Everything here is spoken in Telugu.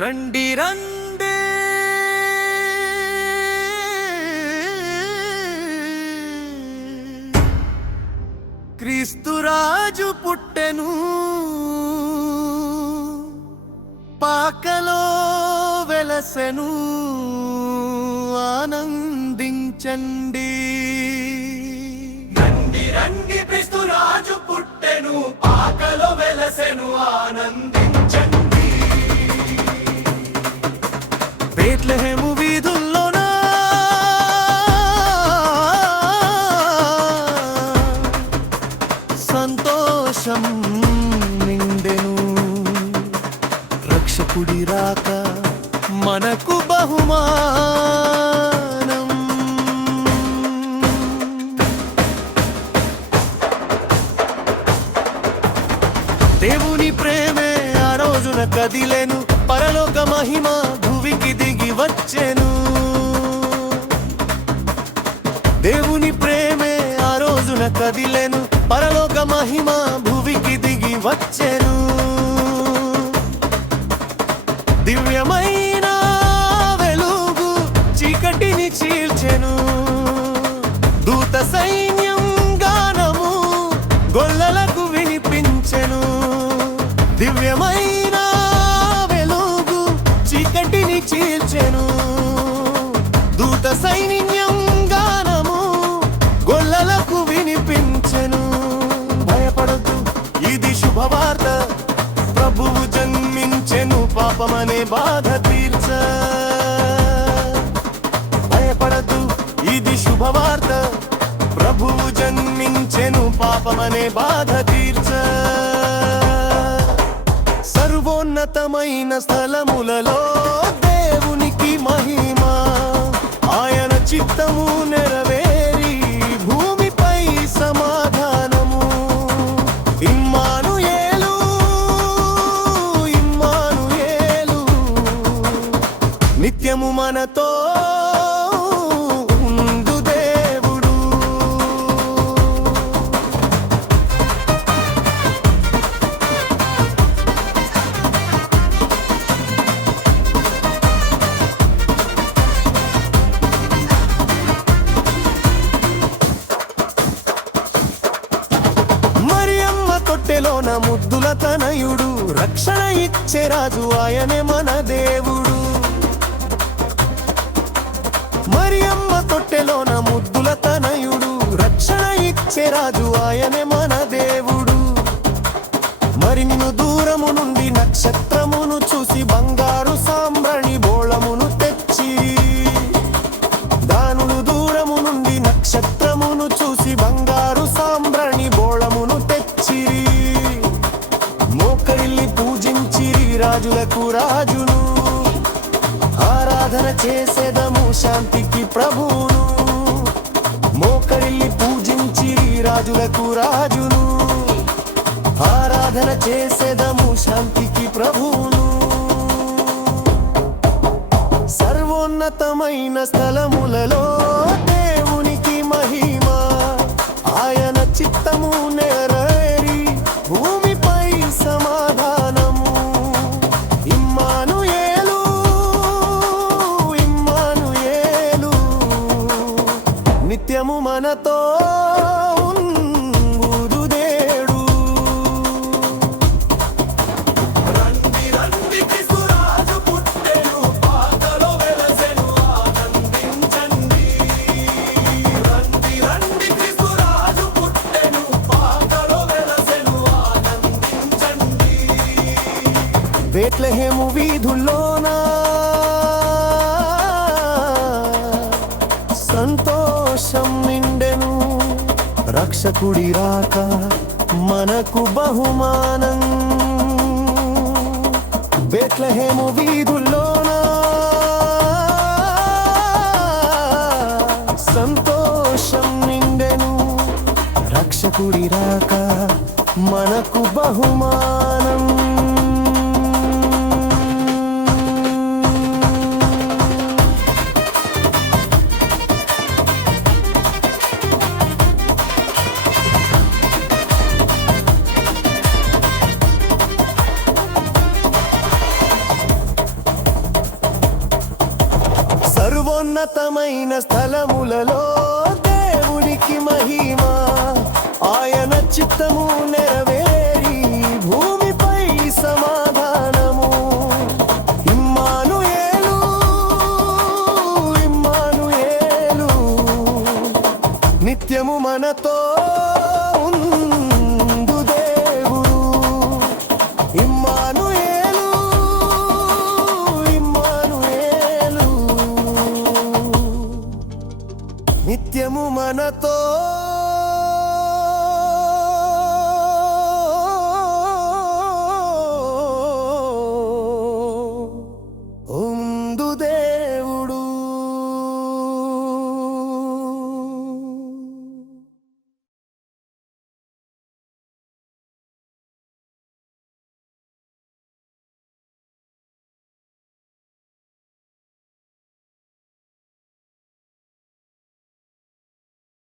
రండి రండి క్రీస్తురాజు పుట్టెను పాకలో వెలసెను ఆనందించండి. రండి రండి క్రీస్తురాజు పుట్టెను పాకలో వెలసెను ఆనందించండి. బేత్లెహేము వీధుల్లోన సంతోషం నిండెను రక్షకుడి రాక మనకు బహుమానం. దేవుని ప్రేమే ఆ రోజున కదిలెను పరలోక మహిమ భూమికి దిగి వచ్చెను. దేవుని ప్రేమే ఆ రోజున కదిలెను పరలోక మహిమ భూమికి దిగి వచ్చెను. దివ్యమైన వెలుగు చీకటిని చీల్చెను. దూత సైన్యం గానము గొల్లలకు వినిపించెను. దివ్యమైన వెలుగు చీకటిని చీల్చెను. దూత సైన్యం గానము గొల్లలకు వినిపించెను. భయపడొద్దు, ఇది శుభవార్త, ప్రభువు జన్మించెను పాపమనే బాధ తీర్చ. భయపడద్దు, ఇది శుభవార్త, ప్రభువు జన్మించెను పాపమనే బాధ తీర్చ. సర్వోన్నతమైన స్థలములలో దేవునికి మహిమ, ఆయన చిత్తము నెరవేరి భూమిపై సమాధానము. ఇమ్మానుయేలు ఇమ్మానుయేలు నిత్యము మనతో ఉండు దేవుడు. మరియమ్మ తొట్టెలోన ముద్దుల తనయుడు, రక్షణ ఇచ్చే రాజు ఆయనే మన దేవుడు. మరియమ్మ తొట్టెలోన ముద్దుల తనయుడు, రక్షణ ఇచ్చే రాజు ఆయనే మన దేవుడు. మరి నిన్ను దూరము నుండి నక్షత్రమును చూసి బంగారు సాంబ్రాణి బోళమును తెచ్చి. దానులు దూరము నుండి నక్షత్రమును చూసి బంగారు సాంబ్రాణి బోళమును తెచ్చిరి. మోకరిల్లి పూజించిరి రాజులకు రాజును. ఆరాధన చేసేదము శాంతికి ప్రభువును. మోకరిల్లి పూజించిరి రాజులకు రాజును. ఆరాధన చేసేదము శాంతికి ప్రభువును. సర్వోన్నతమైన స్థలములలో దేవునికి మహిమ, ఆయన చిత్తము నెరవేరి భూమిపై సమాధానము. ఇమ్మానుయేలు ఇమ్మానుయేలు నిత్యము మనతో ఉండు దేవుడు. రండి రండి క్రీస్తురాజు పుట్టెను పాకలో వెలసెను ఆనందించండి. రండి రండి క్రీస్తురాజు పుట్టెను పాకలో వెలసెను ఆనందించండి. బేత్లెహేము వీధుల్లోన సంతోషం నిండెను రక్షకుడి రాక మనకు బహుమానం. బేత్లెహేము వీధుల్లోన సంతోషం నిండెను రక్షకుడి రాక మనకు బహుమానం. ఉన్నతమైన స్థలములలో దేవునికి మహిమ ఆయన చిత్తము నెరవేరి భూమిపై సమాధానము ఇమ్మానుయేలు ఇమ్మానుయేలు నిత్యము మనతో ఉండు దేవుడు ఇమ్మానుయేలు ఇమ్మానుయేలు నిత్యము మనతో